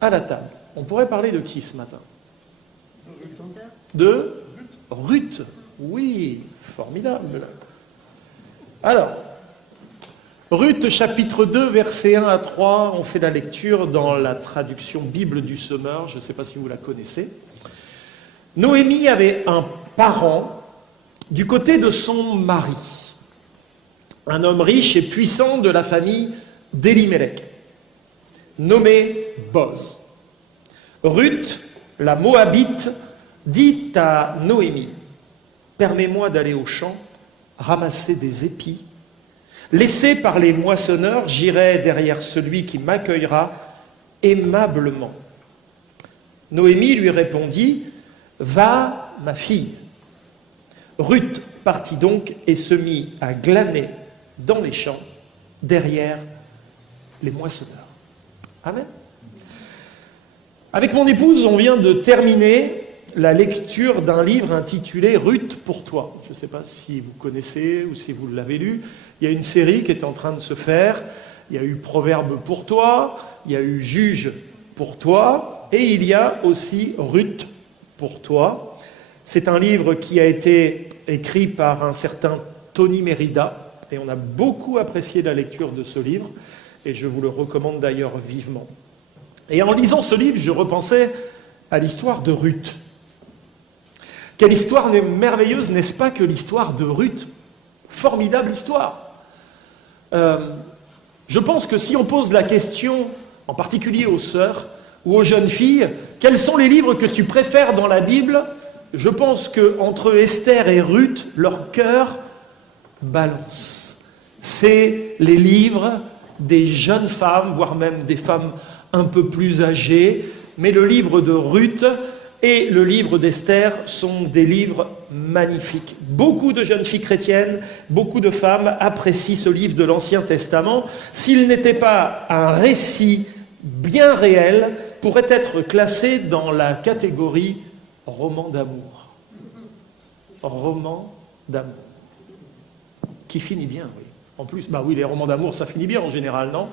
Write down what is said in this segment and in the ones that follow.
à la table. On pourrait parler de qui ce matin? De Ruth. Oui, formidable. Alors, Ruth, chapitre 2, versets 1 à 3, on fait la lecture dans la traduction Bible du Semeur, je ne sais pas si vous la connaissez. Noémie avait un parent du côté de son mari, un homme riche et puissant de la famille d'Elimelech, nommé Boz. Ruth, la Moabite, dit à Noémie, « Permets-moi d'aller au champ, ramasser des épis. Laissé par les moissonneurs, j'irai derrière celui qui m'accueillera aimablement. » Noémie lui répondit, « Va, ma fille. » Ruth partit donc et se mit à glaner dans les champs, derrière les moissonneurs. Amen. Avec mon épouse, on vient de terminer la lecture d'un livre intitulé « Ruth pour toi ». Je ne sais pas si vous connaissez ou si vous l'avez lu. Il y a une série qui est en train de se faire. Il y a eu « Proverbes pour toi », il y a eu « Juge pour toi » et il y a aussi « Ruth pour toi ». C'est un livre qui a été écrit par un certain Tony Merida et on a beaucoup apprécié la lecture de ce livre et je vous le recommande d'ailleurs vivement. Et en lisant ce livre, je repensais à l'histoire de Ruth. Quelle histoire merveilleuse, n'est-ce pas, que l'histoire de Ruth? Formidable histoire. Je pense que si on pose la question, en particulier aux sœurs ou aux jeunes filles, quels sont les livres que tu préfères dans la Bible? Je pense qu'entre Esther et Ruth, leur cœur balance. C'est les livres des jeunes femmes, voire même des femmes un peu plus âgées, mais le livre de Ruth et le livre d'Esther sont des livres magnifiques. Beaucoup de jeunes filles chrétiennes, beaucoup de femmes apprécient ce livre de l'Ancien Testament. S'il n'était pas un récit bien réel, pourrait être classé dans la catégorie roman d'amour. Roman d'amour. Qui finit bien, oui. En plus, bah oui, les romans d'amour, ça finit bien en général, non?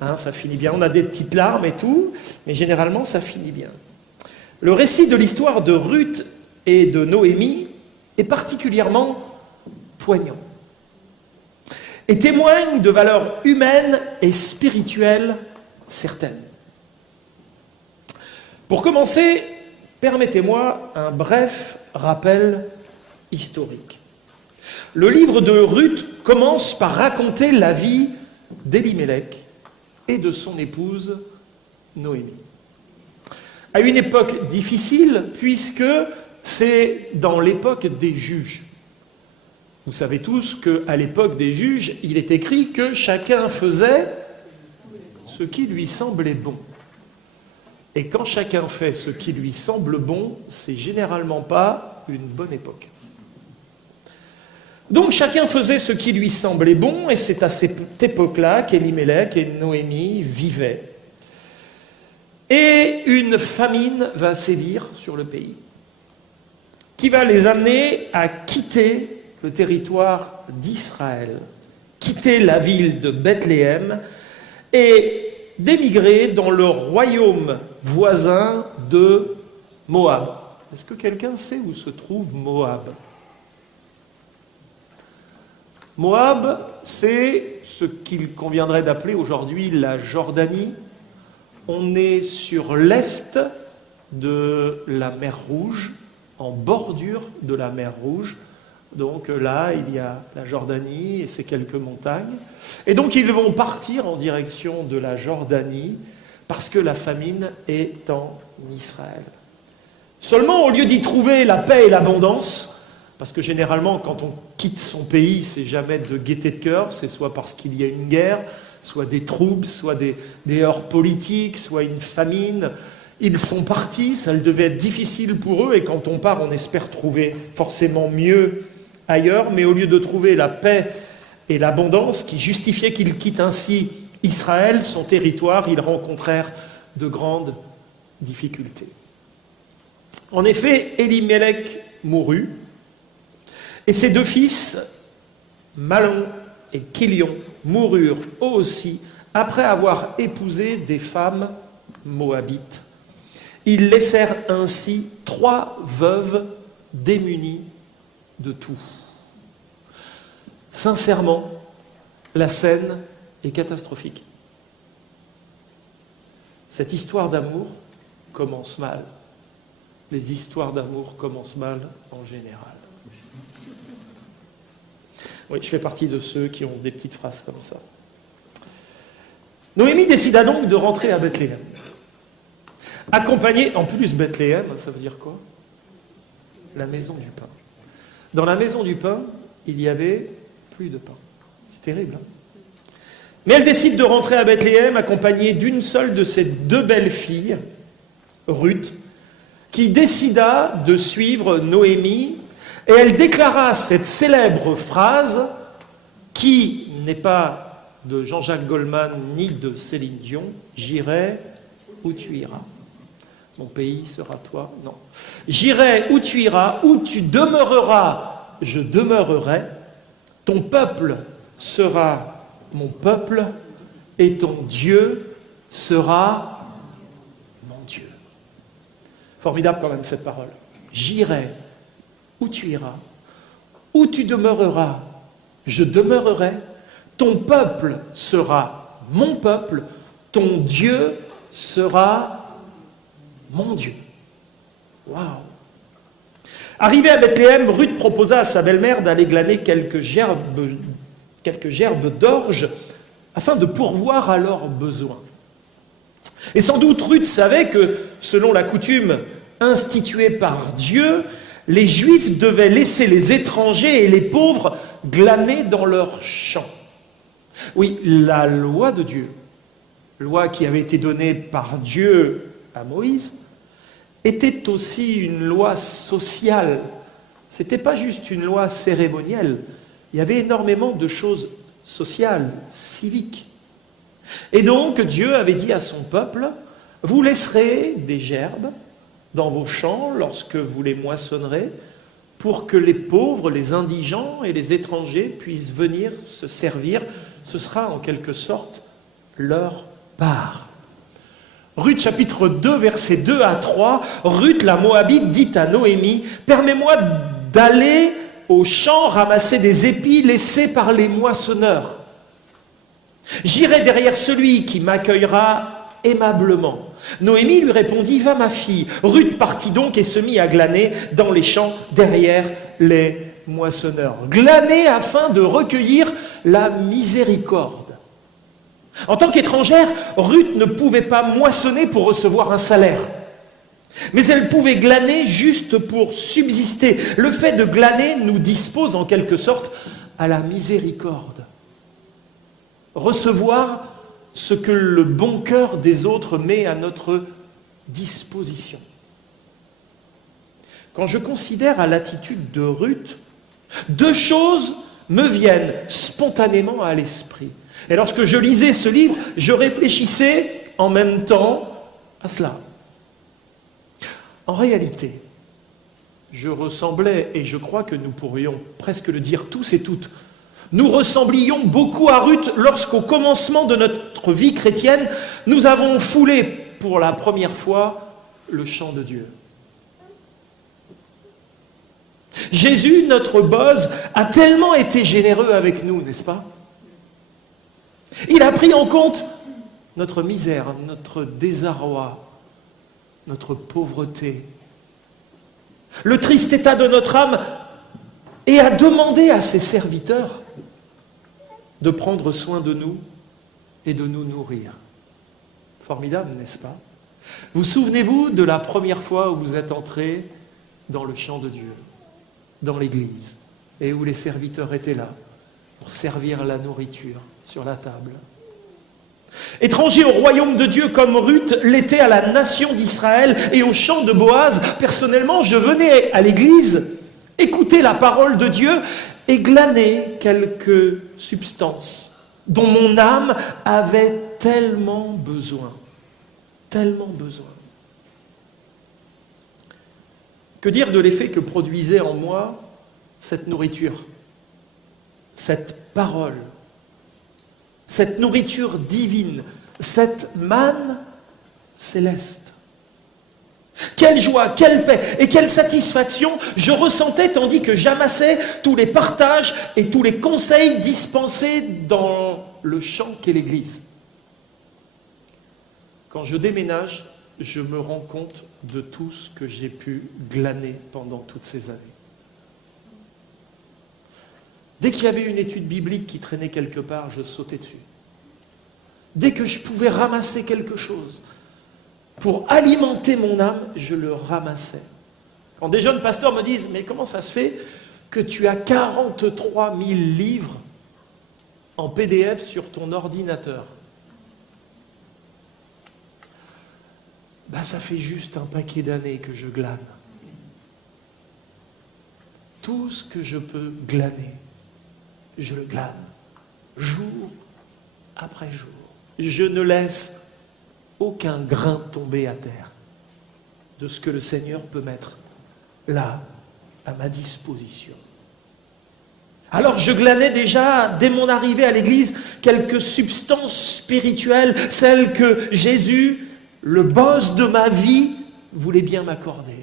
Hein, ça finit bien. On a des petites larmes et tout, mais généralement, ça finit bien. Le récit de l'histoire de Ruth et de Noémie est particulièrement poignant et témoigne de valeurs humaines et spirituelles certaines. Pour commencer, permettez-moi un bref rappel historique. Le livre de Ruth commence par raconter la vie d'Elimelech et de son épouse Noémie. À une époque difficile, puisque c'est dans l'époque des juges. Vous savez tous qu'à l'époque des juges, il est écrit que chacun faisait ce qui lui semblait bon. Et quand chacun fait ce qui lui semble bon, c'est généralement pas une bonne époque. Donc chacun faisait ce qui lui semblait bon, et c'est à cette époque-là qu'Elimelech et Noémie vivaient. Et une famine va sévir sur le pays, qui va les amener à quitter le territoire d'Israël, quitter la ville de Bethléem et d'émigrer dans le royaume voisin de Moab. Est-ce que quelqu'un sait où se trouve Moab? Moab, c'est ce qu'il conviendrait d'appeler aujourd'hui la Jordanie. On est sur l'est de la mer Rouge, en bordure de la mer Rouge. Donc là, il y a la Jordanie et ses quelques montagnes. Et donc ils vont partir en direction de la Jordanie parce que la famine est en Israël. Seulement, au lieu d'y trouver la paix et l'abondance, parce que généralement, quand on quitte son pays, c'est jamais de gaieté de cœur, c'est soit parce qu'il y a une guerre, soit des troubles, soit des heurts politiques, soit une famine. Ils sont partis, ça devait être difficile pour eux, et quand on part, on espère trouver forcément mieux ailleurs, mais au lieu de trouver la paix et l'abondance qui justifiaient qu'ils quittent ainsi Israël, son territoire, ils rencontrèrent de grandes difficultés. En effet, Elimelech mourut, et ses deux fils, Mahlon et Kilion, moururent eux aussi après avoir épousé des femmes Moabites. Ils laissèrent ainsi 3 veuves démunies de tout. Sincèrement, la scène est catastrophique. Cette histoire d'amour commence mal. Les histoires d'amour commencent mal en général. Oui, je fais partie de ceux qui ont des petites phrases comme ça. Noémie décida donc de rentrer à Bethléem. Accompagnée, en plus Bethléem, ça veut dire quoi? La maison du pain. Dans la maison du pain, il y avait plus de pain. C'est terrible, hein? Mais elle décide de rentrer à Bethléem accompagnée d'une seule de ses 2 belles filles, Ruth, qui décida de suivre Noémie, et elle déclara cette célèbre phrase qui n'est pas de Jean-Jacques Goldman ni de Céline Dion: « J'irai où tu iras. Mon pays sera toi. » Non. « J'irai où tu iras, où tu demeureras, je demeurerai. Ton peuple sera mon peuple, et ton Dieu sera mon Dieu. » Formidable quand même cette parole. J'irai où tu iras, où tu demeureras, je demeurerai. Ton peuple sera mon peuple, ton Dieu sera mon Dieu. Waouh! Arrivée à Bethléem, Ruth proposa à sa belle-mère d'aller glaner quelques gerbes d'orge afin de pourvoir à leurs besoins. Et sans doute Ruth savait que, selon la coutume instituée par Dieu, les Juifs devaient laisser les étrangers et les pauvres glaner dans leurs champs. Oui, la loi de Dieu, loi qui avait été donnée par Dieu à Moïse, était aussi une loi sociale. Ce n'était pas juste une loi cérémonielle. Il y avait énormément de choses sociales, civiques. Et donc Dieu avait dit à son peuple: vous laisserez des gerbes dans vos champs lorsque vous les moissonnerez, pour que les pauvres, les indigents et les étrangers puissent venir se servir. Ce sera en quelque sorte leur part. Ruth chapitre 2, versets 2 à 3, Ruth la Moabite dit à Noémie: permets-moi d'aller au champ ramasser des épis laissés par les moissonneurs. J'irai derrière celui qui m'accueillera aimablement. Noémie lui répondit: va ma fille. Ruth partit donc et se mit à glaner dans les champs derrière les moissonneurs. Glaner afin de recueillir la miséricorde. En tant qu'étrangère, Ruth ne pouvait pas moissonner pour recevoir un salaire. Mais elle pouvait glaner juste pour subsister. Le fait de glaner nous dispose en quelque sorte à la miséricorde. Recevoir ce que le bon cœur des autres met à notre disposition. Quand je considère à l'attitude de Ruth, 2 choses me viennent spontanément à l'esprit. Et lorsque je lisais ce livre, je réfléchissais en même temps à cela. En réalité, je ressemblais, et je crois que nous pourrions presque le dire tous et toutes, nous ressemblions beaucoup à Ruth lorsqu'au commencement de notre vie chrétienne, nous avons foulé pour la première fois le champ de Dieu. Jésus, notre Boz, a tellement été généreux avec nous, n'est-ce pas? Il a pris en compte notre misère, notre désarroi, notre pauvreté, le triste état de notre âme, et a demandé à ses serviteurs de prendre soin de nous et de nous nourrir. Formidable, n'est-ce pas? Vous souvenez-vous de la première fois où vous êtes entré dans le champ de Dieu, dans l'église, et où les serviteurs étaient là pour servir la nourriture sur la table? Étranger au royaume de Dieu comme Ruth l'était à la nation d'Israël et au champ de Boaz, personnellement, je venais à l'église écouter la parole de Dieu et glaner quelques substances dont mon âme avait tellement besoin. Tellement besoin. Que dire de l'effet que produisait en moi cette nourriture, cette parole, cette nourriture divine, cette manne céleste. Quelle joie, quelle paix et quelle satisfaction je ressentais tandis que j'amassais tous les partages et tous les conseils dispensés dans le champ qu'est l'Église. Quand je déménage, je me rends compte de tout ce que j'ai pu glaner pendant toutes ces années. Dès qu'il y avait une étude biblique qui traînait quelque part, je sautais dessus. Dès que je pouvais ramasser quelque chose pour alimenter mon âme, je le ramassais. Quand des jeunes pasteurs me disent « Mais comment ça se fait que tu as 43 000 livres en PDF sur ton ordinateur ?» Ça fait juste un paquet d'années que je glane. Tout ce que je peux glaner, je le glane, jour après jour. Je ne laisse aucun grain tomber à terre de ce que le Seigneur peut mettre là, à ma disposition. Alors je glanais déjà, dès mon arrivée à l'église, quelques substances spirituelles, celles que Jésus, le boss de ma vie, voulait bien m'accorder.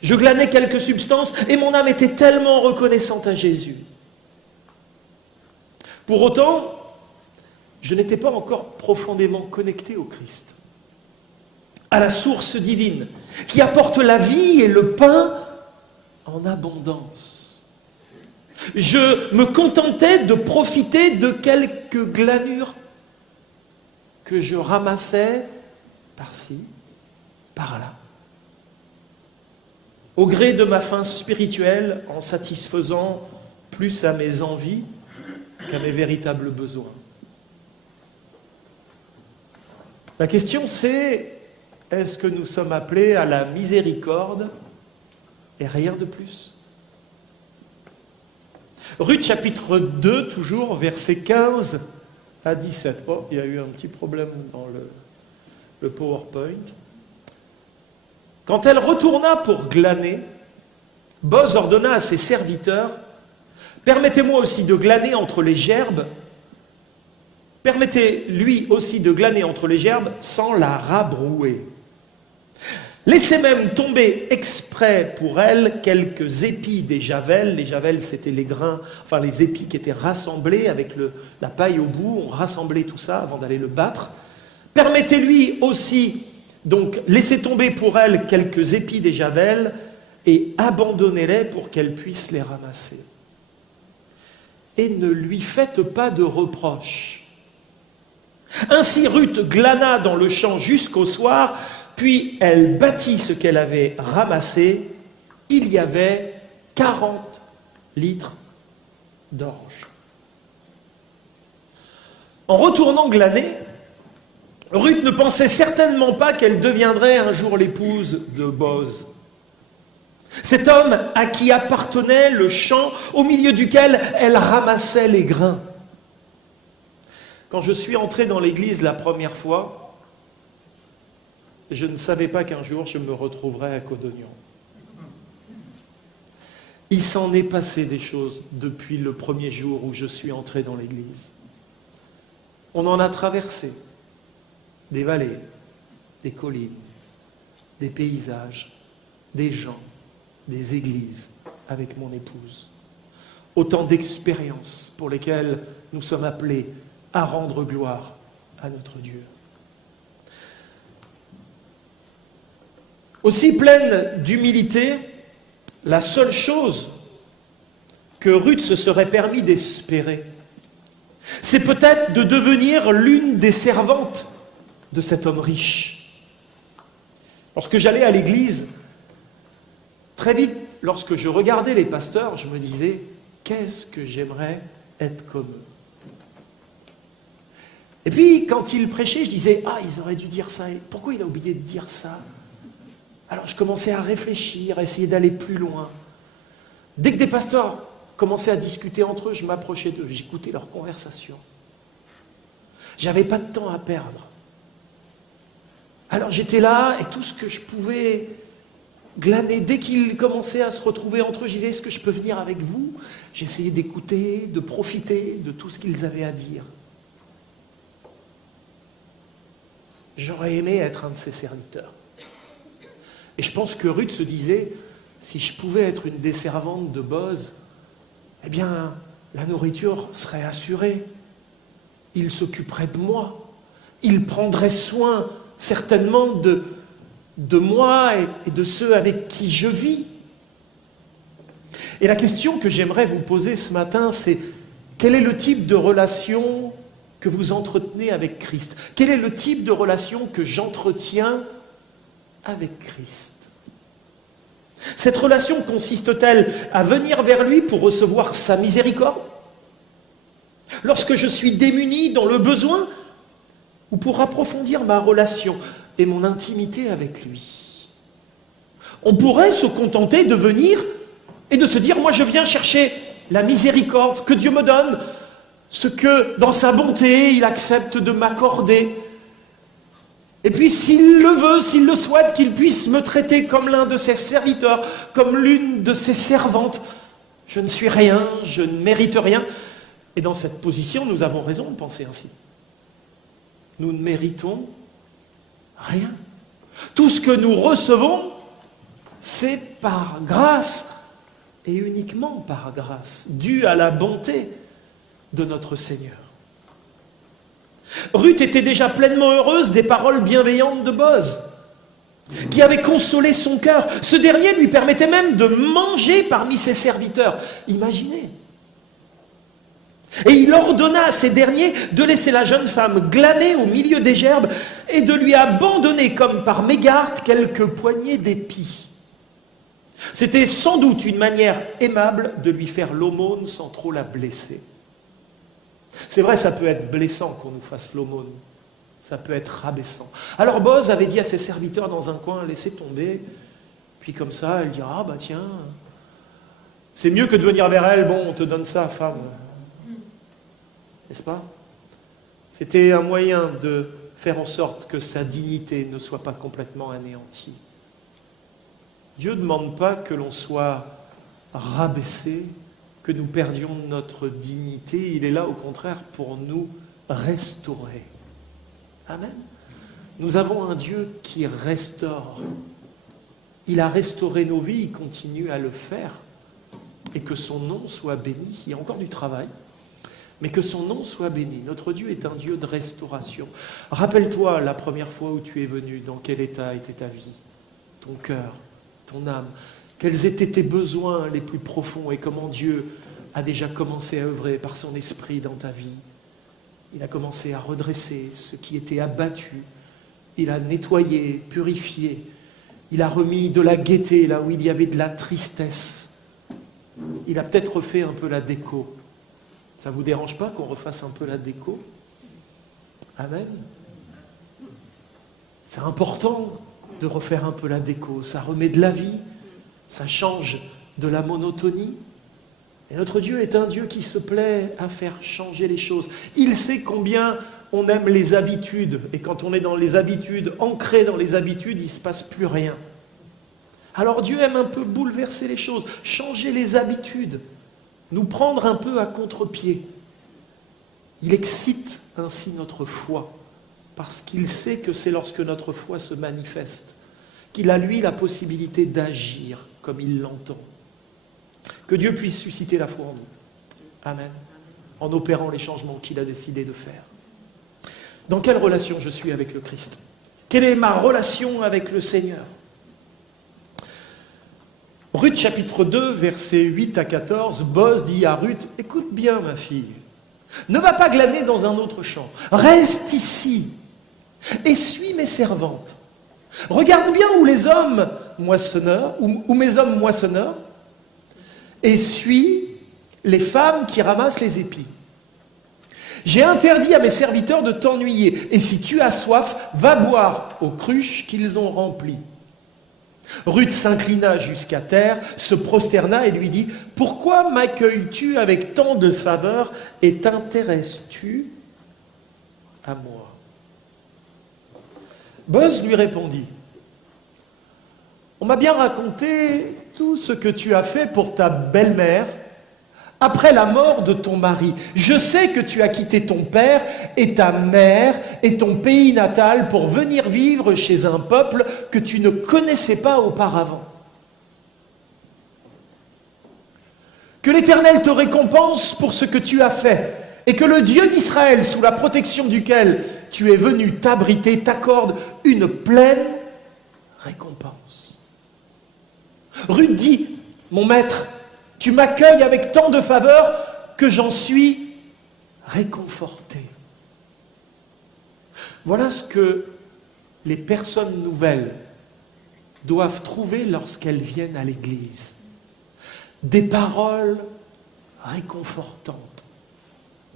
Je glanais quelques substances et mon âme était tellement reconnaissante à Jésus. Pour autant, je n'étais pas encore profondément connecté au Christ, à la source divine, qui apporte la vie et le pain en abondance. Je me contentais de profiter de quelques glanures que je ramassais par-ci, par-là. Au gré de ma faim spirituelle, en satisfaisant plus à mes envies qu'à mes véritables besoins. La question c'est, est-ce que nous sommes appelés à la miséricorde et rien de plus? Ruth chapitre 2, toujours, versets 15 à 17. Oh, il y a eu un petit problème dans le PowerPoint. Quand elle retourna pour glaner, Boz ordonna à ses serviteurs, « Permettez-moi aussi de glaner entre les gerbes. Permettez-lui aussi de glaner entre les gerbes sans la rabrouer. Laissez même tomber exprès pour elle quelques épis des javelles. » Les javelles, c'était les grains, enfin les épis qui étaient rassemblés avec la paille au bout. On rassemblait tout ça avant d'aller le battre. Permettez-lui aussi, donc, laissez tomber pour elle quelques épis des javelles et abandonnez-les pour qu'elle puisse les ramasser. Et ne lui faites pas de reproches. Ainsi Ruth glana dans le champ jusqu'au soir, puis elle battit ce qu'elle avait ramassé. Il y avait 40 litres d'orge. En retournant glaner, Ruth ne pensait certainement pas qu'elle deviendrait un jour l'épouse de Boz. Cet homme à qui appartenait le champ au milieu duquel elle ramassait les grains. Quand je suis entré dans l'église la première fois, je ne savais pas qu'un jour je me retrouverais à Codognan. Il s'en est passé des choses depuis le premier jour où je suis entré dans l'église. On en a traversé des vallées, des collines, des paysages, des gens, des églises avec mon épouse. Autant d'expériences pour lesquelles nous sommes appelés à rendre gloire à notre Dieu. Aussi pleine d'humilité, la seule chose que Ruth se serait permis d'espérer, c'est peut-être de devenir l'une des servantes de cet homme riche. Lorsque j'allais à l'église, très vite, lorsque je regardais les pasteurs, je me disais, qu'est-ce que j'aimerais être comme eux. Et puis, quand ils prêchaient, je disais, ah, ils auraient dû dire ça, et pourquoi il a oublié de dire ça? Alors je commençais à réfléchir, à essayer d'aller plus loin. Dès que des pasteurs commençaient à discuter entre eux, je m'approchais d'eux, j'écoutais leurs conversations. J'avais pas de temps à perdre. Alors j'étais là, et tout ce que je pouvais glaner, dès qu'ils commençaient à se retrouver entre eux, je disais, est-ce que je peux venir avec vous? J'essayais d'écouter, de profiter de tout ce qu'ils avaient à dire. j'aurais aimé être un de ses serviteurs. Et je pense que Ruth se disait, si je pouvais être une des servantes de Boz, eh bien, la nourriture serait assurée. Il s'occuperait de moi. Il prendrait soin, certainement, de moi et de ceux avec qui je vis. Et la question que j'aimerais vous poser ce matin, c'est quel est le type de relation que vous entretenez avec Christ? Quel est le type de relation que j'entretiens avec Christ? Cette relation consiste-t-elle à venir vers lui pour recevoir sa miséricorde? Lorsque je suis démuni dans le besoin? Ou pour approfondir ma relation et mon intimité avec lui? On pourrait se contenter de venir et de se dire, moi je viens chercher la miséricorde que Dieu me donne, ce que dans sa bonté il accepte de m'accorder. Et puis s'il le veut, s'il le souhaite, qu'il puisse me traiter comme l'un de ses serviteurs, comme l'une de ses servantes. Je ne suis rien, je ne mérite rien. Et dans cette position, nous avons raison de penser ainsi. Nous ne méritons rien. Tout ce que nous recevons, c'est par grâce, et uniquement par grâce, dû à la bonté de notre Seigneur. Ruth était déjà pleinement heureuse des paroles bienveillantes de Boz, qui avait consolé son cœur. Ce dernier lui permettait même de manger parmi ses serviteurs. Imaginez. Et il ordonna à ces derniers de laisser la jeune femme glaner au milieu des gerbes et de lui abandonner comme par mégarde quelques poignées d'épis. C'était sans doute une manière aimable de lui faire l'aumône sans trop la blesser. C'est vrai, ça peut être blessant qu'on nous fasse l'aumône. Ça peut être rabaissant. Alors Boz avait dit à ses serviteurs dans un coin, laissez tomber. Puis comme ça, elle dira, ah bah tiens, c'est mieux que de venir vers elle, bon, on te donne ça, femme. N'est-ce pas? C'était un moyen de faire en sorte que sa dignité ne soit pas complètement anéantie. Dieu ne demande pas que l'on soit rabaissé, que nous perdions notre dignité. Il est là, au contraire, pour nous restaurer. Amen. Nous avons un Dieu qui restaure. Il a restauré nos vies, il continue à le faire. Et que son nom soit béni. Il y a encore du travail. Mais que son nom soit béni. Notre Dieu est un Dieu de restauration. Rappelle-toi la première fois où tu es venu, dans quel état était ta vie, ton cœur, ton âme. Quels étaient tes besoins les plus profonds et comment Dieu a déjà commencé à œuvrer par son esprit dans ta vie. Il a commencé à redresser ce qui était abattu. Il a nettoyé, purifié. Il a remis de la gaieté là où il y avait de la tristesse. Il a peut-être refait un peu la déco. Ça ne vous dérange pas qu'on refasse un peu la déco? Amen. C'est important de refaire un peu la déco. Ça remet de la vie. Ça change de la monotonie. Et notre Dieu est un Dieu qui se plaît à faire changer les choses. Il sait combien on aime les habitudes. Et quand on est dans les habitudes, ancré dans les habitudes, il ne se passe plus rien. Alors Dieu aime un peu bouleverser les choses, changer les habitudes, nous prendre un peu à contre-pied. Il excite ainsi notre foi, parce qu'il sait que c'est lorsque notre foi se manifeste qu'il a, lui, la possibilité d'agir comme il l'entend. Que Dieu puisse susciter la foi en nous. Amen. En opérant les changements qu'il a décidé de faire. Dans quelle relation je suis avec le Christ? Quelle est ma relation avec le Seigneur? Ruth chapitre 2, versets 8 à 14, Boz dit à Ruth, « Écoute bien ma fille, ne va pas glaner dans un autre champ, reste ici et suis mes servantes. Regarde bien où les hommes moissonneurs, où mes hommes moissonneurs, et suis les femmes qui ramassent les épis. J'ai interdit à mes serviteurs de t'ennuyer, et si tu as soif, va boire aux cruches qu'ils ont remplies. » Ruth s'inclina jusqu'à terre, se prosterna et lui dit, « Pourquoi m'accueilles-tu avec tant de faveur et t'intéresses-tu à moi ?» Boz lui répondit, « On m'a bien raconté tout ce que tu as fait pour ta belle-mère après la mort de ton mari. Je sais que tu as quitté ton père et ta mère et ton pays natal pour venir vivre chez un peuple que tu ne connaissais pas auparavant. Que l'Éternel te récompense pour ce que tu as fait et que le Dieu d'Israël, sous la protection duquel tu es venu t'abriter, t'accorde une pleine récompense. Ruth dit, mon maître, tu m'accueilles avec tant de faveur que j'en suis réconforté. Voilà ce que les personnes nouvelles doivent trouver lorsqu'elles viennent à l'Église. Des paroles réconfortantes,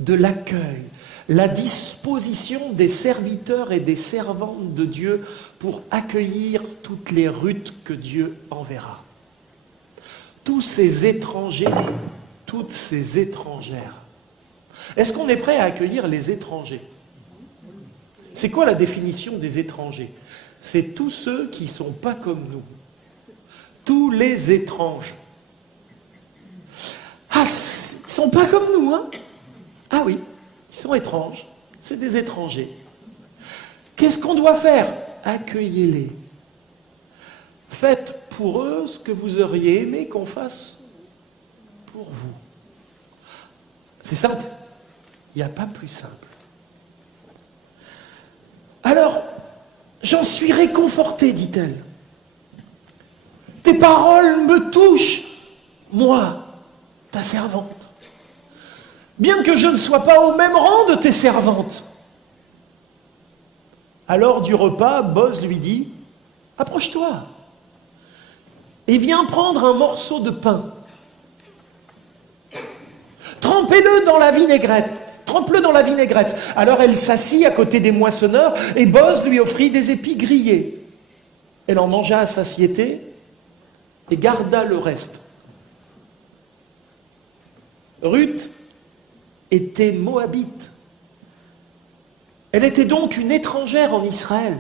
de l'accueil, la disposition des serviteurs et des servantes de Dieu pour accueillir toutes les Ruths que Dieu enverra. Tous ces étrangers, toutes ces étrangères. Est-ce qu'on est prêt à accueillir les étrangers? C'est quoi la définition des étrangers? C'est tous ceux qui ne sont pas comme nous. Tous les étranges. Ah, ils ne sont pas comme nous, hein? Ah oui, ils sont étranges. C'est des étrangers. Qu'est-ce qu'on doit faire? Accueillez-les. Faites pour eux ce que vous auriez aimé qu'on fasse pour vous. C'est simple. Il n'y a pas plus simple. Alors, j'en suis réconfortée, dit-elle. Tes paroles me touchent, moi, ta servante. Bien que je ne sois pas au même rang de tes servantes. À l'heure du repas, Boz lui dit, approche-toi et viens prendre un morceau de pain. Trempez-le dans la vinaigrette. Trempe-le dans la vinaigrette. Alors elle s'assit à côté des moissonneurs et Boz lui offrit des épis grillés. Elle en mangea à satiété et garda le reste. Ruth était moabite. Elle était donc une étrangère en Israël.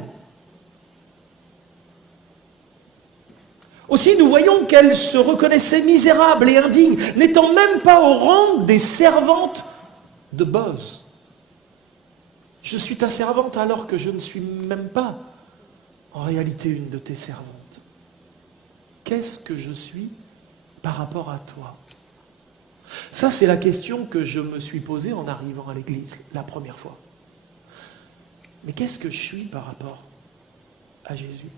Aussi, nous voyons qu'elle se reconnaissait misérable et indigne, n'étant même pas au rang des servantes de Boz. Je suis ta servante alors que je ne suis même pas en réalité une de tes servantes. Qu'est-ce que je suis par rapport à toi? Ça, c'est la question que je me suis posée en arrivant à l'église la première fois. Mais qu'est-ce que je suis par rapport à Jésus?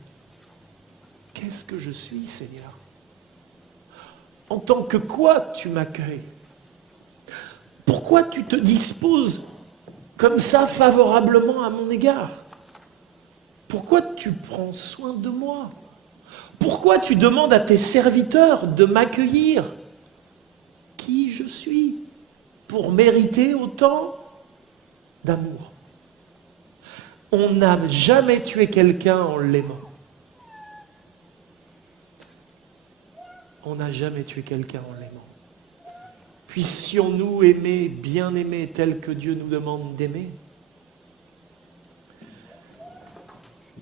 Qu'est-ce que je suis, Seigneur? En tant que quoi tu m'accueilles? Pourquoi tu te disposes comme ça favorablement à mon égard? Pourquoi tu prends soin de moi? Pourquoi tu demandes à tes serviteurs de m'accueillir? Qui je suis pour mériter autant d'amour? On n'a jamais tué quelqu'un en l'aimant. On n'a jamais tué quelqu'un en l'aimant. Puissions-nous aimer, bien aimer, tel que Dieu nous demande d'aimer?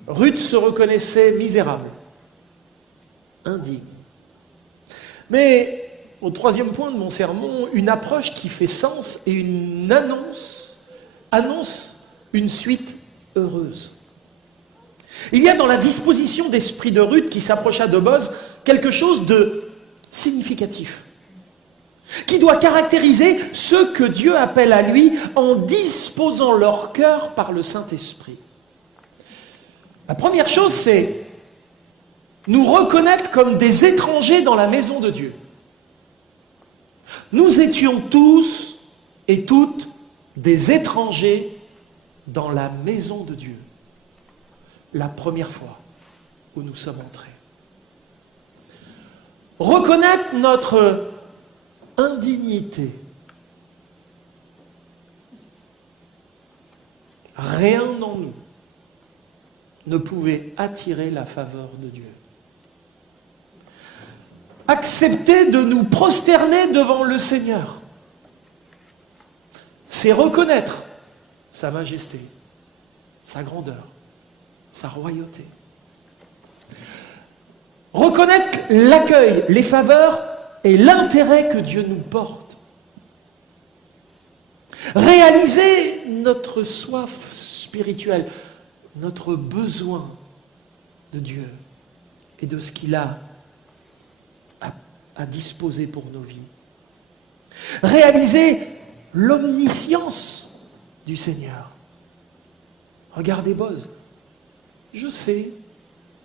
Ruth se reconnaissait misérable, indigne. Mais, au troisième point de mon sermon, une approche qui fait sens et une annonce une suite heureuse. Il y a dans la disposition d'esprit de Ruth qui s'approcha de Boz quelque chose de significatif, qui doit caractériser ceux que Dieu appelle à lui en disposant leur cœur par le Saint-Esprit. La première chose, c'est nous reconnaître comme des étrangers dans la maison de Dieu. Nous étions tous et toutes des étrangers dans la maison de Dieu, la première fois où nous sommes entrés. Reconnaître notre indignité. Rien en nous ne pouvait attirer la faveur de Dieu. Accepter de nous prosterner devant le Seigneur, c'est reconnaître sa majesté, sa grandeur, sa royauté. Reconnaître l'accueil, les faveurs et l'intérêt que Dieu nous porte. Réaliser notre soif spirituelle, notre besoin de Dieu et de ce qu'il a à disposer pour nos vies. Réaliser l'omniscience du Seigneur. Regardez Boz, je sais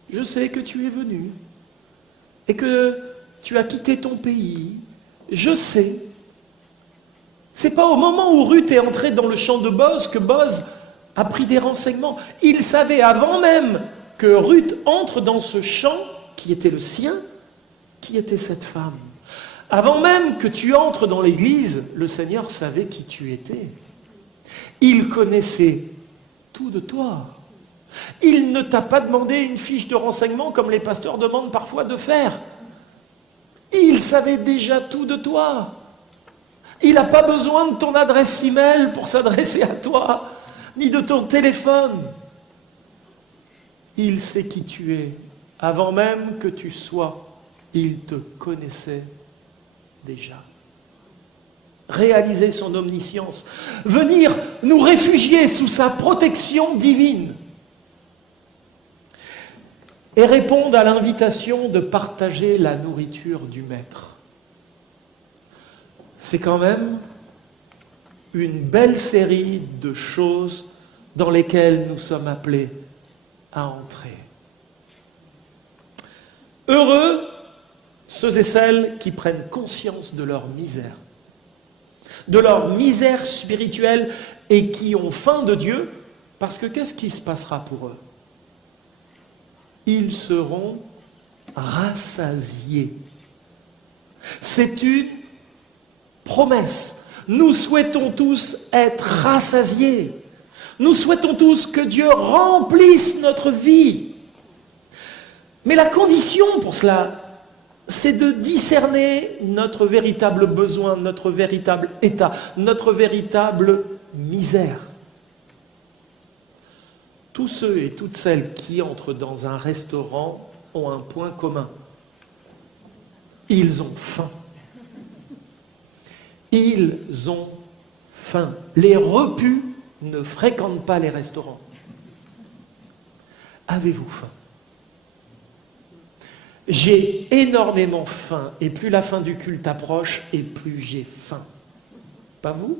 que tu es venu et que tu as quitté ton pays, je sais. C'est pas au moment où Ruth est entrée dans le champ de Boz que Boz a pris des renseignements. Il savait avant même que Ruth entre dans ce champ qui était le sien, qui était cette femme. Avant même que tu entres dans l'église, le Seigneur savait qui tu étais. Il connaissait tout de toi. Il ne t'a pas demandé une fiche de renseignement comme les pasteurs demandent parfois de faire. Il savait déjà tout de toi. Il n'a pas besoin de ton adresse email pour s'adresser à toi, ni de ton téléphone. Il sait qui tu es. Avant même que tu sois, il te connaissait déjà. Réaliser son omniscience, venir nous réfugier sous sa protection divine et répondre à l'invitation de partager la nourriture du Maître. C'est quand même une belle série de choses dans lesquelles nous sommes appelés à entrer. Heureux ceux et celles qui prennent conscience de leur misère spirituelle et qui ont faim de Dieu, parce que qu'est-ce qui se passera pour eux? Ils seront rassasiés. C'est une promesse. Nous souhaitons tous être rassasiés. Nous souhaitons tous que Dieu remplisse notre vie. Mais la condition pour cela, c'est de discerner notre véritable besoin, notre véritable état, notre véritable misère. Tous ceux et toutes celles qui entrent dans un restaurant ont un point commun. Ils ont faim. Ils ont faim. Les repus ne fréquentent pas les restaurants. Avez-vous faim? J'ai énormément faim, et plus la fin du culte approche, et plus j'ai faim. Pas vous?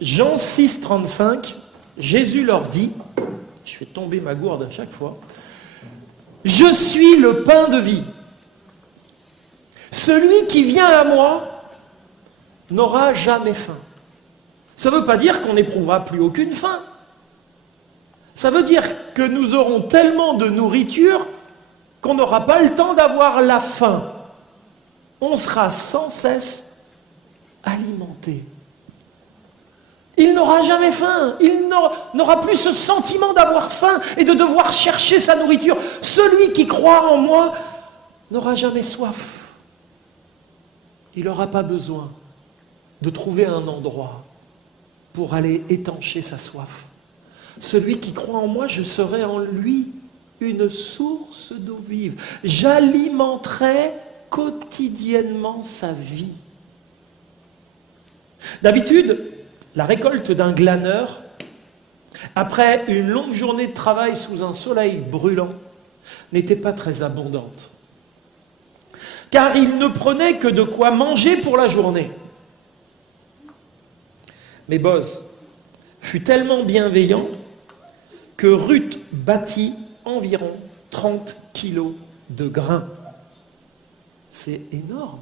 Jean 6, 35, Jésus leur dit, je fais tomber ma gourde à chaque fois, « Je suis le pain de vie. Celui qui vient à moi n'aura jamais faim. » Ça ne veut pas dire qu'on n'éprouvera plus aucune faim. Ça veut dire que nous aurons tellement de nourriture qu'on n'aura pas le temps d'avoir la faim. On sera sans cesse alimenté. Il n'aura jamais faim. Il n'aura plus ce sentiment d'avoir faim et de devoir chercher sa nourriture. Celui qui croit en moi n'aura jamais soif. Il n'aura pas besoin de trouver un endroit pour aller étancher sa soif. Celui qui croit en moi, je serai en lui une source d'eau vive. J'alimenterai quotidiennement sa vie. D'habitude, la récolte d'un glaneur, après une longue journée de travail sous un soleil brûlant, n'était pas très abondante. Car il ne prenait que de quoi manger pour la journée. Mais Boz fut tellement bienveillant que Ruth bâtit environ 30 kilos de grains. C'est énorme.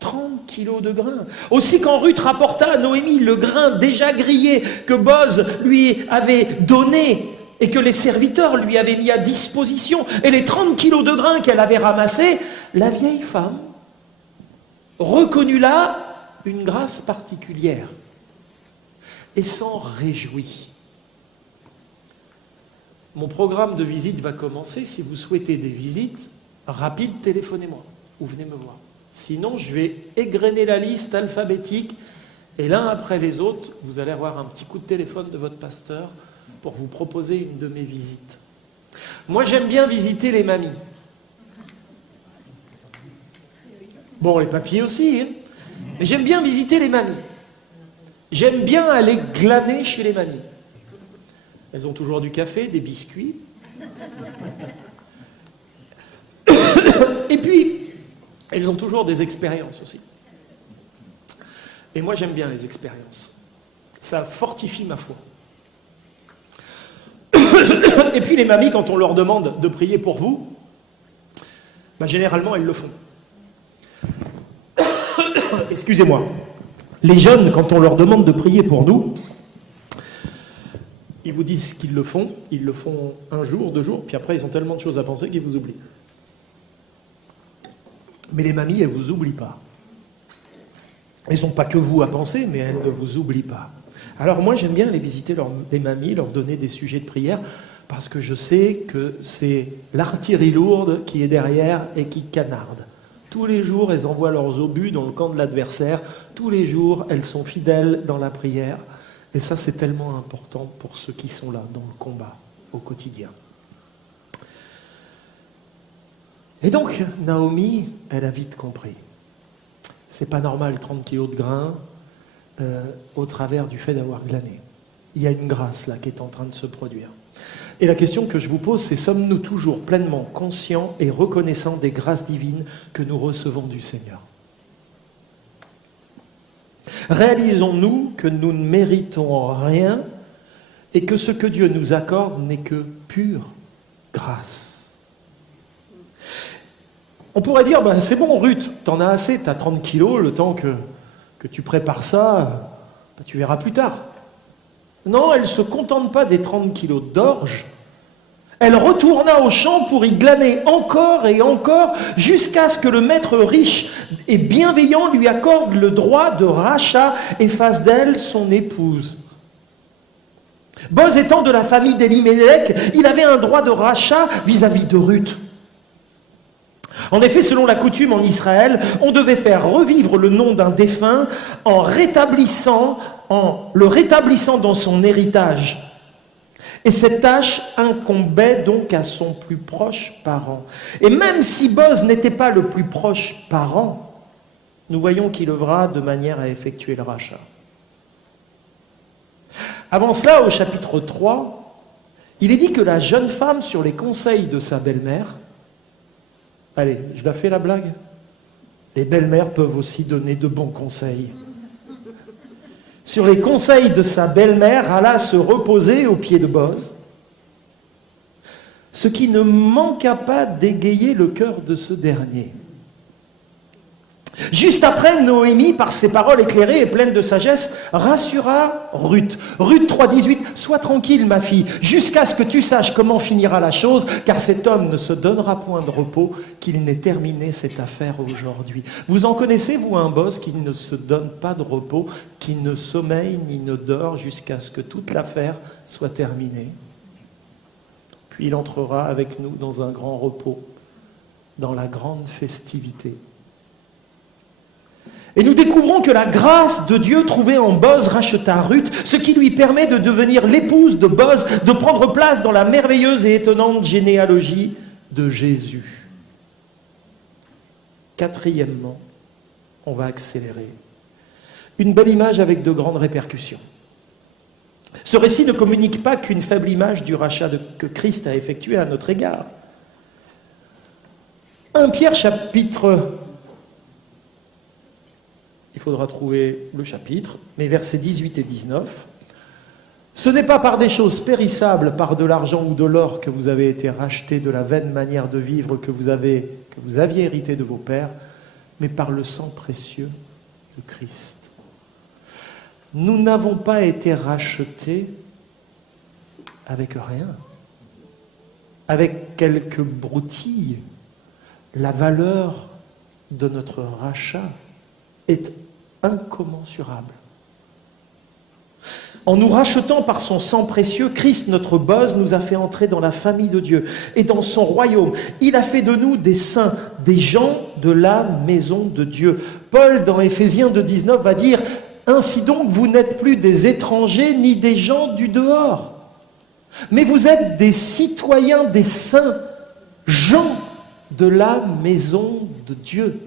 30 kilos de grains. Aussi quand Ruth rapporta à Noémie le grain déjà grillé que Boz lui avait donné et que les serviteurs lui avaient mis à disposition, et les 30 kilos de grains qu'elle avait ramassés, la vieille femme reconnut là une grâce particulière et s'en réjouit. Mon programme de visite va commencer. Si vous souhaitez des visites rapides, téléphonez-moi ou venez me voir. Sinon, je vais égrener la liste alphabétique et l'un après les autres, vous allez avoir un petit coup de téléphone de votre pasteur pour vous proposer une de mes visites. Moi, j'aime bien visiter les mamies. Bon, les papiers aussi, hein. Mais j'aime bien visiter les mamies. J'aime bien aller glaner chez les mamies. Elles ont toujours du café, des biscuits. Et puis, elles ont toujours des expériences aussi. Et moi, j'aime bien les expériences. Ça fortifie ma foi. Et puis les mamies, quand on leur demande de prier pour vous, ben, généralement, elles le font. Excusez-moi. Les jeunes, quand on leur demande de prier pour nous, ils vous disent qu'ils le font. Ils le font un jour, 2 jours, puis après, ils ont tellement de choses à penser qu'ils vous oublient. Mais les mamies, elles ne vous oublient pas. Elles n'ont pas que vous à penser, mais elles ne vous oublient pas. Alors moi, j'aime bien aller visiter les mamies, leur donner des sujets de prière, parce que je sais que c'est l'artillerie lourde qui est derrière et qui canarde. Tous les jours, elles envoient leurs obus dans le camp de l'adversaire. Tous les jours, elles sont fidèles dans la prière. Et ça, c'est tellement important pour ceux qui sont là, dans le combat, au quotidien. Et donc, Naomi, elle a vite compris. C'est pas normal, 30 kilos de grains, au travers du fait d'avoir glané. Il y a une grâce là qui est en train de se produire. Et la question que je vous pose, c'est: sommes-nous toujours pleinement conscients et reconnaissants des grâces divines que nous recevons du Seigneur? Réalisons-nous que nous ne méritons rien et que ce que Dieu nous accorde n'est que pure grâce? On pourrait dire, ben, c'est bon Ruth, t'en as assez, t'as 30 kilos, le temps que tu prépares ça, ben, tu verras plus tard. Non, elle ne se contente pas des 30 kilos d'orge. Elle retourna au champ pour y glaner encore et encore, jusqu'à ce que le maître riche et bienveillant lui accorde le droit de rachat et fasse d'elle son épouse. Boz étant de la famille d'Elimelech, il avait un droit de rachat vis-à-vis de Ruth. En effet, selon la coutume en Israël, on devait faire revivre le nom d'un défunt en le rétablissant dans son héritage. Et cette tâche incombait donc à son plus proche parent. Et même si Boz n'était pas le plus proche parent, nous voyons qu'il œuvra de manière à effectuer le rachat. Avant cela, au chapitre 3, il est dit que la jeune femme, sur les conseils de sa belle-mère, allez, je la fais la blague. Les belles-mères peuvent aussi donner de bons conseils. Sur les conseils de sa belle-mère, alla se reposer aux pieds de Boz, ce qui ne manqua pas d'égayer le cœur de ce dernier. Juste après, Noémie, par ses paroles éclairées et pleines de sagesse, rassura Ruth. Ruth 3,18, « Sois tranquille, ma fille, jusqu'à ce que tu saches comment finira la chose, car cet homme ne se donnera point de repos, qu'il n'ait terminé cette affaire aujourd'hui. » Vous en connaissez, vous, un boss qui ne se donne pas de repos, qui ne sommeille ni ne dort jusqu'à ce que toute l'affaire soit terminée? Puis il entrera avec nous dans un grand repos, dans la grande festivité. Et nous découvrons que la grâce de Dieu trouvée en Boz racheta Ruth, ce qui lui permet de devenir l'épouse de Boz, de prendre place dans la merveilleuse et étonnante généalogie de Jésus. Quatrièmement, on va accélérer. Une belle image avec de grandes répercussions. Ce récit ne communique pas qu'une faible image du rachat que Christ a effectué à notre égard. 1 Pierre chapitre... Il faudra trouver le chapitre, mais versets 18 et 19. « Ce n'est pas par des choses périssables, par de l'argent ou de l'or que vous avez été rachetés de la vaine manière de vivre que vous aviez hérité de vos pères, mais par le sang précieux de Christ. » Nous n'avons pas été rachetés avec rien, avec quelques broutilles. La valeur de notre rachat est incommensurable. En nous rachetant par son sang précieux, Christ, notre Boz, nous a fait entrer dans la famille de Dieu et dans son royaume. Il a fait de nous des saints, des gens de la maison de Dieu. Paul, dans Éphésiens 2,19, va dire « Ainsi donc, vous n'êtes plus des étrangers ni des gens du dehors, mais vous êtes des citoyens, des saints, gens de la maison de Dieu. »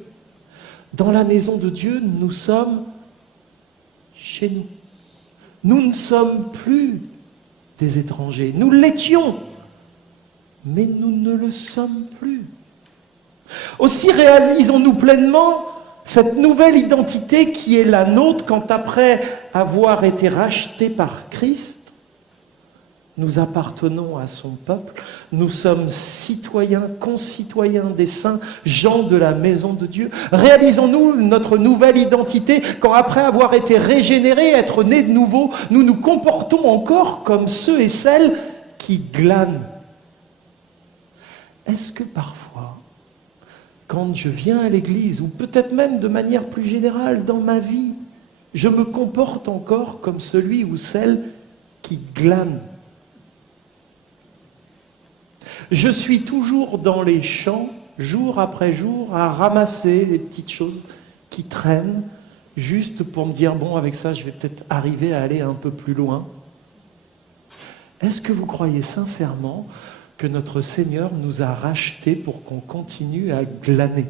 Dans la maison de Dieu, nous sommes chez nous. Nous ne sommes plus des étrangers. Nous l'étions, mais nous ne le sommes plus. Aussi réalisons-nous pleinement cette nouvelle identité qui est la nôtre quand après avoir été rachetés par Christ, nous appartenons à son peuple, nous sommes citoyens, concitoyens des saints, gens de la maison de Dieu. Réalisons-nous notre nouvelle identité quand après avoir été régénérés, être nés de nouveau, nous nous comportons encore comme ceux et celles qui glanent. Est-ce que parfois, quand je viens à l'église, ou peut-être même de manière plus générale dans ma vie, je me comporte encore comme celui ou celle qui glane? Je suis toujours dans les champs, jour après jour, à ramasser les petites choses qui traînent, juste pour me dire, bon, avec ça, je vais peut-être arriver à aller un peu plus loin. Est-ce que vous croyez sincèrement que notre Seigneur nous a rachetés pour qu'on continue à glaner?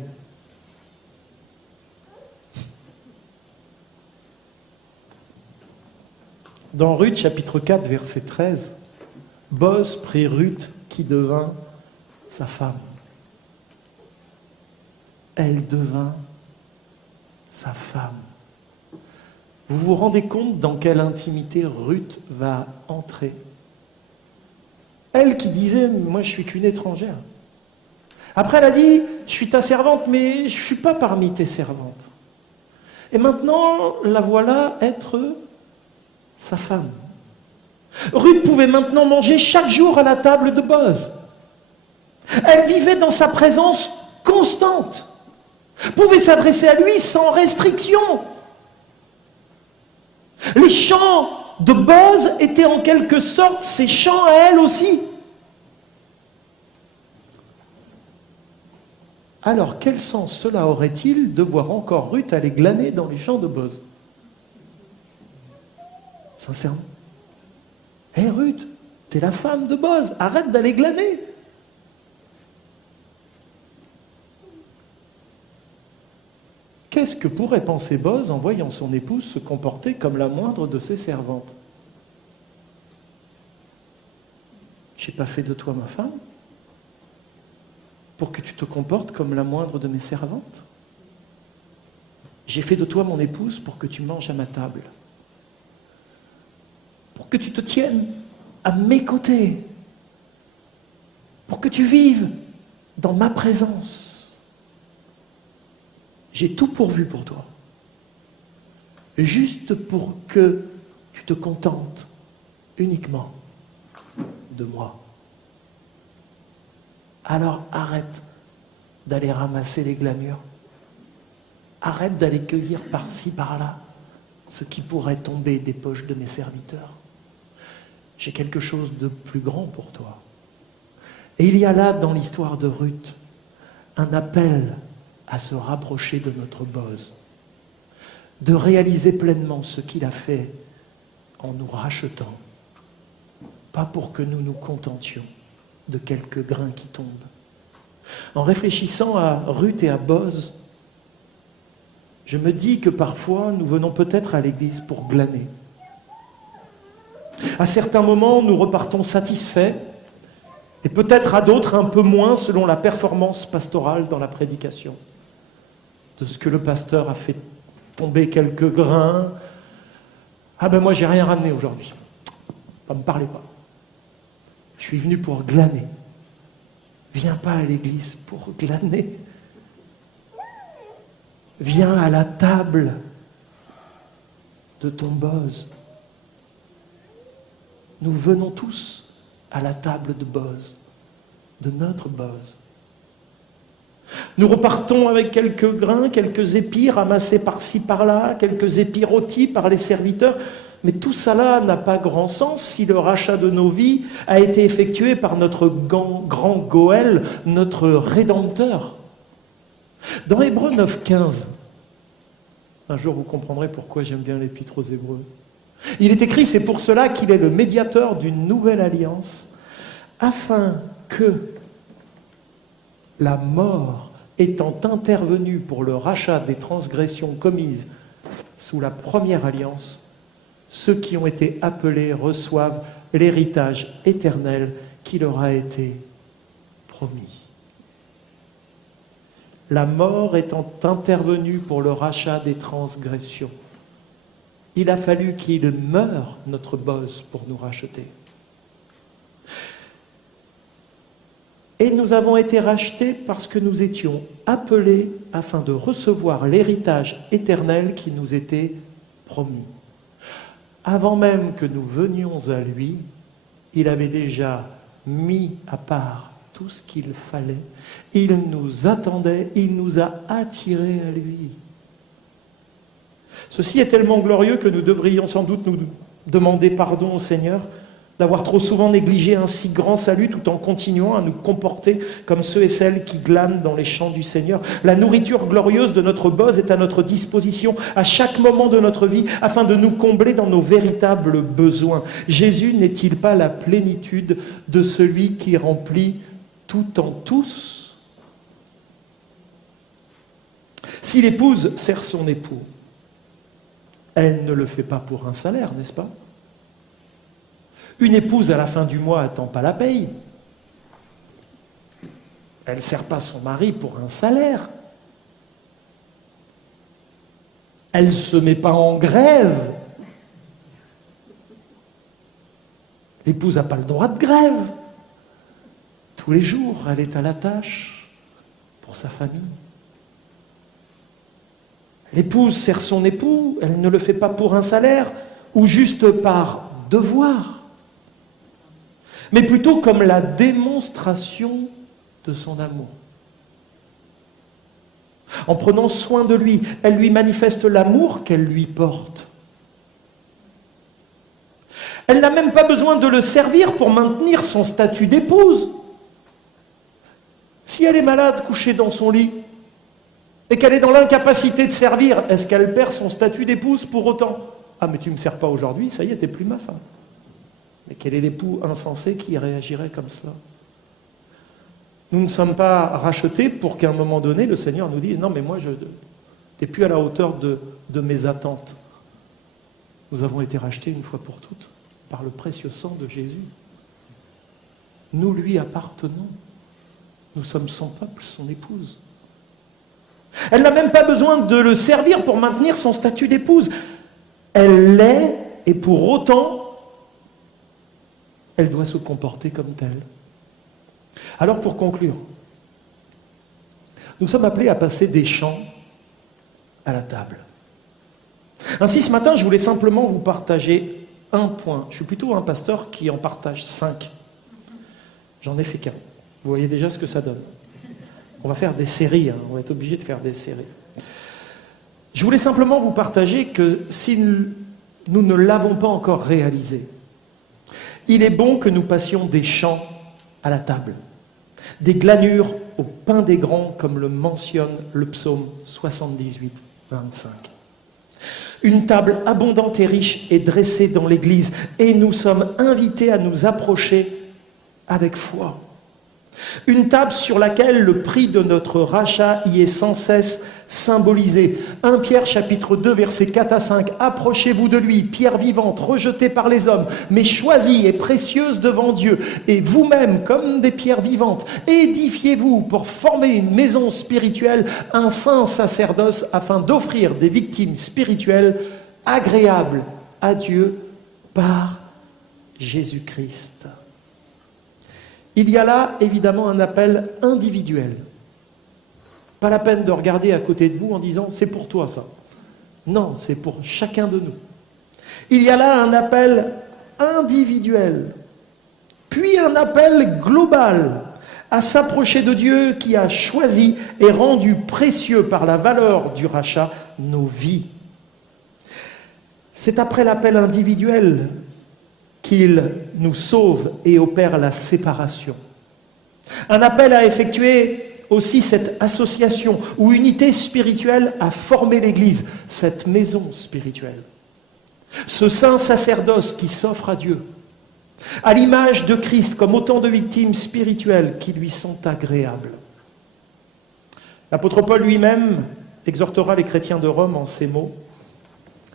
Dans Ruth, chapitre 4, verset 13, Boz prit Ruth qui devint sa femme. Elle devint sa femme. Vous vous rendez compte dans quelle intimité Ruth va entrer? Elle qui disait, moi je suis qu'une étrangère. Après elle a dit, je suis ta servante, mais je ne suis pas parmi tes servantes. Et maintenant, la voilà être sa femme. Ruth pouvait maintenant manger chaque jour à la table de Boz. Elle vivait dans sa présence constante, pouvait s'adresser à lui sans restriction. Les chants de Boz étaient en quelque sorte ses chants à elle aussi. Alors quel sens cela aurait-il de voir encore Ruth aller glaner dans les champs de Boz? Sincèrement. Hé Ruth, t'es la femme de Boz, arrête d'aller glaner. Qu'est-ce que pourrait penser Boz en voyant son épouse se comporter comme la moindre de ses servantes? J'ai pas fait de toi ma femme pour que tu te comportes comme la moindre de mes servantes. J'ai fait de toi mon épouse pour que tu manges à ma table, pour que tu te tiennes à mes côtés, pour que tu vives dans ma présence. J'ai tout pourvu pour toi, juste pour que tu te contentes uniquement de moi. Alors arrête d'aller ramasser les glanures, arrête d'aller cueillir par-ci, par-là ce qui pourrait tomber des poches de mes serviteurs. J'ai quelque chose de plus grand pour toi. Et il y a là, dans l'histoire de Ruth, un appel à se rapprocher de notre Boz, de réaliser pleinement ce qu'il a fait en nous rachetant, pas pour que nous nous contentions de quelques grains qui tombent. En réfléchissant à Ruth et à Boz, je me dis que parfois nous venons peut-être à l'église pour glaner. À certains moments, nous repartons satisfaits, et peut-être à d'autres un peu moins selon la performance pastorale dans la prédication. De ce que le pasteur a fait tomber quelques grains. Ah ben moi j'ai rien ramené aujourd'hui. Ne me parlez pas. Je suis venu pour glaner. Viens pas à l'église pour glaner. Viens à la table de ton Boz. Nous venons tous à la table de Boz, de notre Boz. Nous repartons avec quelques grains, quelques épis ramassés par-ci, par-là, quelques épis rôtis par les serviteurs, mais tout cela n'a pas grand sens si le rachat de nos vies a été effectué par notre grand Goël, notre Rédempteur. Dans Hébreux 9,15, un jour vous comprendrez pourquoi j'aime bien l'épître aux Hébreux. Il est écrit, c'est pour cela qu'il est le médiateur d'une nouvelle alliance, afin que la mort étant intervenu pour le rachat des transgressions commises sous la première alliance, ceux qui ont été appelés reçoivent l'héritage éternel qui leur a été promis. La mort étant intervenue pour le rachat des transgressions, il a fallu qu'il meure, notre boss, pour nous racheter. Et nous avons été rachetés parce que nous étions appelés afin de recevoir l'héritage éternel qui nous était promis. Avant même que nous venions à lui, il avait déjà mis à part tout ce qu'il fallait. Il nous attendait, il nous a attirés à lui. Ceci est tellement glorieux que nous devrions sans doute nous demander pardon au Seigneur d'avoir trop souvent négligé un si grand salut tout en continuant à nous comporter comme ceux et celles qui glanent dans les champs du Seigneur. La nourriture glorieuse de notre buzz est à notre disposition à chaque moment de notre vie afin de nous combler dans nos véritables besoins. Jésus n'est-il pas la plénitude de celui qui remplit tout en tous? Si l'épouse sert son époux, elle ne le fait pas pour un salaire, n'est-ce pas? Une épouse, à la fin du mois, n'attend pas la paye. Elle ne sert pas son mari pour un salaire. Elle ne se met pas en grève. L'épouse n'a pas le droit de grève. Tous les jours, elle est à la tâche pour sa famille. L'épouse sert son époux, elle ne le fait pas pour un salaire ou juste par devoir, mais plutôt comme la démonstration de son amour. En prenant soin de lui, elle lui manifeste l'amour qu'elle lui porte. Elle n'a même pas besoin de le servir pour maintenir son statut d'épouse. Si elle est malade, couchée dans son lit, et qu'elle est dans l'incapacité de servir, est-ce qu'elle perd son statut d'épouse pour autant? Ah, mais tu ne me sers pas aujourd'hui, ça y est, t'es plus ma femme. Mais quel est l'époux insensé qui réagirait comme cela? Nous ne sommes pas rachetés pour qu'à un moment donné, le Seigneur nous dise « Non, mais moi, tu n'es plus à la hauteur de mes attentes. » Nous avons été rachetés une fois pour toutes par le précieux sang de Jésus. Nous lui appartenons. Nous sommes son peuple, son épouse. Elle n'a même pas besoin de le servir pour maintenir son statut d'épouse. Elle l'est, et pour autant, elle doit se comporter comme telle. Alors pour conclure, nous sommes appelés à passer des chants à la table. Ainsi, ce matin, je voulais simplement vous partager un point. Je suis plutôt un pasteur qui en partage 5. J'en ai fait qu'un. Vous voyez déjà ce que ça donne. On va faire des séries, hein. On va être obligé de faire des séries. Je voulais simplement vous partager que si nous ne l'avons pas encore réalisé, il est bon que nous passions des chants à la table, des glanures au pain des grands, comme le mentionne le psaume 78, 25. Une table abondante et riche est dressée dans l'Église et nous sommes invités à nous approcher avec foi. Une table sur laquelle le prix de notre rachat y est sans cesse symbolisé. 1 Pierre chapitre 2 versets 4 à 5. Approchez-vous de lui, pierre vivante, rejetée par les hommes, mais choisie et précieuse devant Dieu. Et vous-même, comme des pierres vivantes, édifiez-vous pour former une maison spirituelle, un saint sacerdoce, afin d'offrir des victimes spirituelles agréables à Dieu par Jésus-Christ. Il y a là, évidemment, un appel individuel. Pas la peine de regarder à côté de vous en disant « c'est pour toi ça ». Non, c'est pour chacun de nous. Il y a là un appel individuel, puis un appel global à s'approcher de Dieu qui a choisi et rendu précieux par la valeur du rachat nos vies. C'est après l'appel individuel qu'il nous sauve et opère la séparation. Un appel à effectuer aussi cette association ou unité spirituelle à former l'Église, cette maison spirituelle. Ce saint sacerdoce qui s'offre à Dieu, à l'image de Christ comme autant de victimes spirituelles qui lui sont agréables. L'apôtre Paul lui-même exhortera les chrétiens de Rome en ces mots.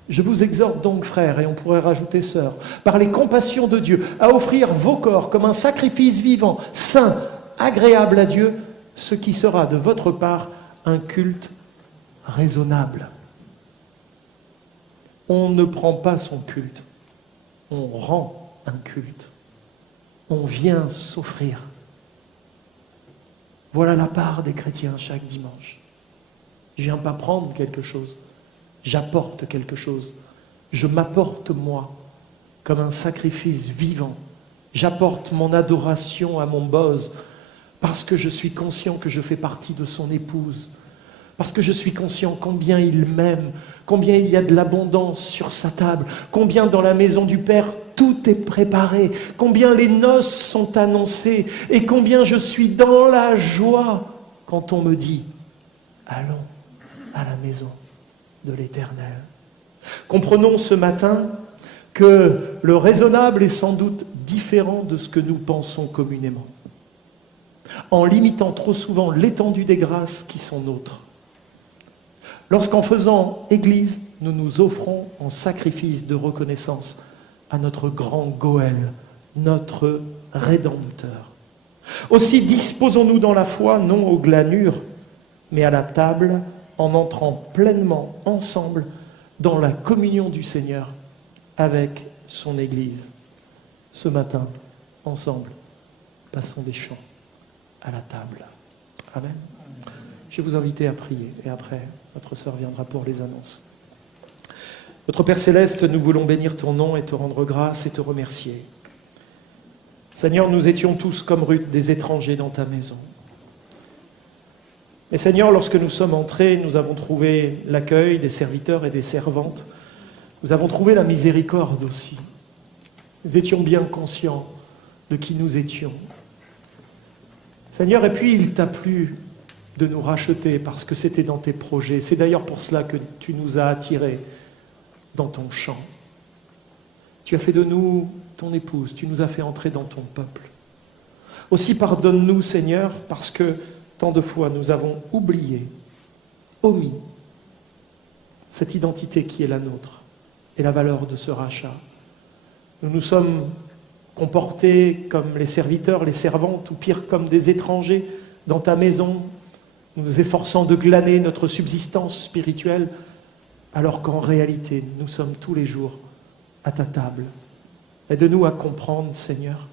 Je vous exhorte donc, frères, et on pourrait rajouter sœurs, par les compassions de Dieu, à offrir vos corps comme un sacrifice vivant, saint, agréable à Dieu, ce qui sera de votre part un culte raisonnable. On ne prend pas son culte, on rend un culte. On vient s'offrir. Voilà la part des chrétiens chaque dimanche. Je ne viens pas prendre quelque chose, j'apporte quelque chose. Je m'apporte moi comme un sacrifice vivant. J'apporte mon adoration à mon boss parce que je suis conscient que je fais partie de son épouse, parce que je suis conscient combien il m'aime, combien il y a de l'abondance sur sa table, combien dans la maison du Père tout est préparé, combien les noces sont annoncées et combien je suis dans la joie quand on me dit « Allons à la maison de l'Éternel ». Comprenons ce matin que le raisonnable est sans doute différent de ce que nous pensons communément, en limitant trop souvent l'étendue des grâces qui sont nôtres. Lorsqu'en faisant Église, nous nous offrons en sacrifice de reconnaissance à notre grand Goël, notre Rédempteur. Aussi disposons-nous dans la foi, non aux glanures, mais à la table, en entrant pleinement ensemble dans la communion du Seigneur avec son Église. Ce matin, ensemble, passons des chants à la table. Amen. Je vais vous inviter à prier et après, notre sœur viendra pour les annonces. Notre Père Céleste, nous voulons bénir ton nom et te rendre grâce et te remercier. Seigneur, nous étions tous comme Ruth, des étrangers dans ta maison. Mais Seigneur, lorsque nous sommes entrés, nous avons trouvé l'accueil des serviteurs et des servantes. Nous avons trouvé la miséricorde aussi. Nous étions bien conscients de qui nous étions. Seigneur, et puis il t'a plu de nous racheter parce que c'était dans tes projets. C'est d'ailleurs pour cela que tu nous as attirés dans ton champ. Tu as fait de nous ton épouse, tu nous as fait entrer dans ton peuple. Aussi pardonne-nous, Seigneur, parce que tant de fois nous avons oublié, omis cette identité qui est la nôtre et la valeur de ce rachat. Nous nous sommes comportés comme les serviteurs, les servantes, ou pire comme des étrangers dans ta maison, nous efforçant de glaner notre subsistance spirituelle, alors qu'en réalité, nous sommes tous les jours à ta table. Aide-nous à comprendre, Seigneur,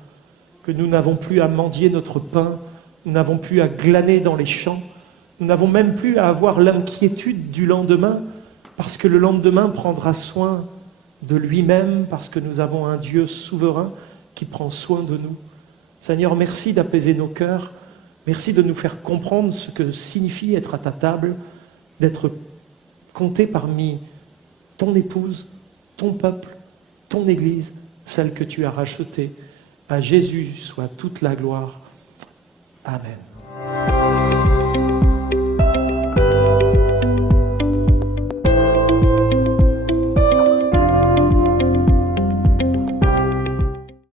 que nous n'avons plus à mendier notre pain, nous n'avons plus à glaner dans les champs, nous n'avons même plus à avoir l'inquiétude du lendemain, parce que le lendemain prendra soin de lui-même, parce que nous avons un Dieu souverain qui prend soin de nous. Seigneur, merci d'apaiser nos cœurs, merci de nous faire comprendre ce que signifie être à ta table, d'être compté parmi ton épouse, ton peuple, ton Église, celle que tu as rachetée. À Jésus soit toute la gloire. Amen.